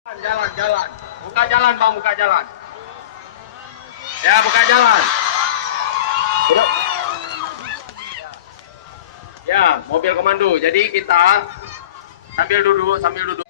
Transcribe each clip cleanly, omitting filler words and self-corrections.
Jalan. Buka jalan, Bang, buka jalan. Ya, buka jalan. Duduk. Ya, mobil komando. Jadi kita sambil duduk.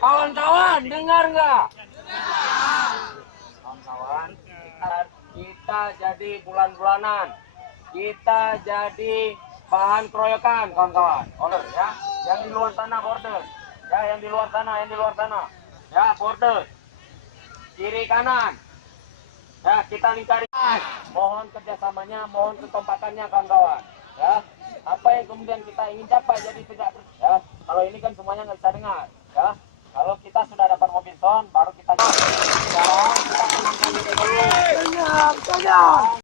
Kawan-kawan, dengar nggak? Kawan-kawan, kita jadi bulan-bulanan, kita jadi bahan keroyokan, kawan-kawan. Order ya, yang di luar sana border, ya yang di luar sana, ya border, kiri kanan, ya kita lingkari. Mohon kerjasamanya, mohon kekompakannya, kawan-kawan. Ya, apa yang kemudian kita ingin capai jadi tidak. Ya, kalau ini kan semuanya nggak bisa dengar. Ya, kalau kita sudah dapat mobil sound, baru kita. Sekarang kita tenangkan diri dulu.